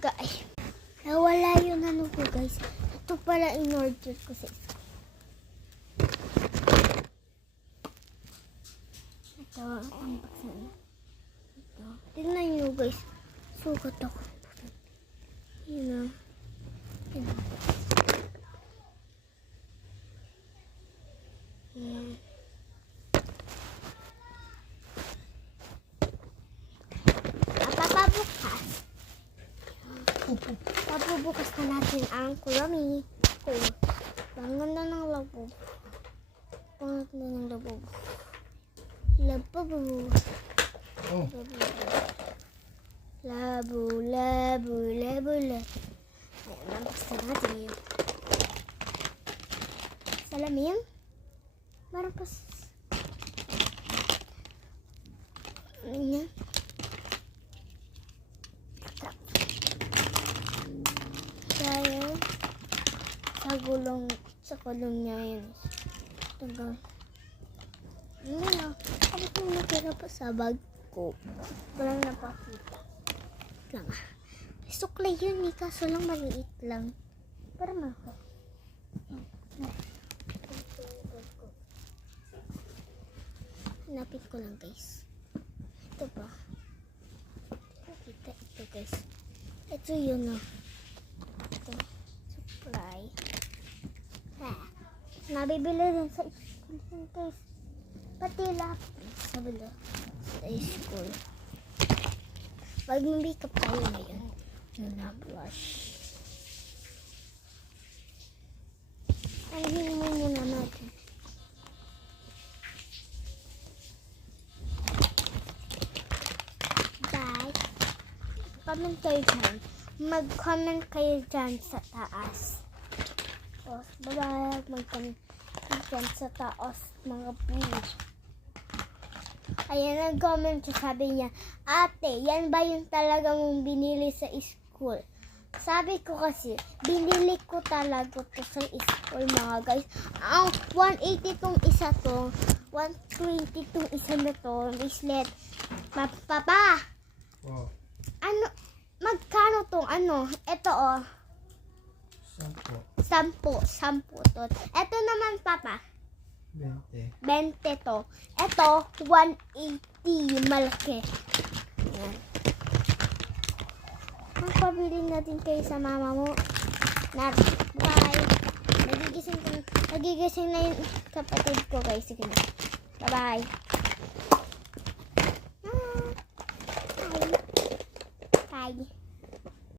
guys. Nawala yung ano ko guys. Ito pala in-order ko sa school. Ito, ang baksan. Ito. Tignan nyo guys. Sugat ako. Yun na. Yun na. Papabukas na natin ang kurami. Ang ganda ng labo. Ang ganda ng labo. Labo. Oh. Labo. Ayan, nabuksan natin yun. Salamin? Meron pa. Ayan. Kaya sa gulong niya yun. Tagal. Ano? Ano kung natira pa sa bag ko? Walang napakita. Lang. Suklay yun eh, kaso lang maliit lang. Para mako. Hanapin ko lang guys. Ito pa. Kita ito guys. Ito yun oh. Ito. Supply. Nabibili din sa school guys. Pati lapis. Sabi na. Sa school. Mag-makeup tayo ngayon. Na blush. Ahin mo muna natin. Guys, comment kayo dyan. Mag-comment kayo dyan sa taas. So, bye-bye. Mag-comment dyan sa taas, mga please. Ayan, nag-comment siya, sabi niya, ate, yan ba yung talaga mong binili sa school? Sabi ko kasi, binili ko talaga to sa school mga guys. Ang 180 tong isa to, 120 tong isa na to, bracelet. Papa! Oh. Ano, magkano tong ano? Ito oh. 10 to. Ito naman papa. 20 to. Ito, 180. Malaki. Ayan. Magpabili natin kayo sa mama mo. Bye. Nagigising na yung kapatid ko guys. Sige na. Bye-bye. Bye.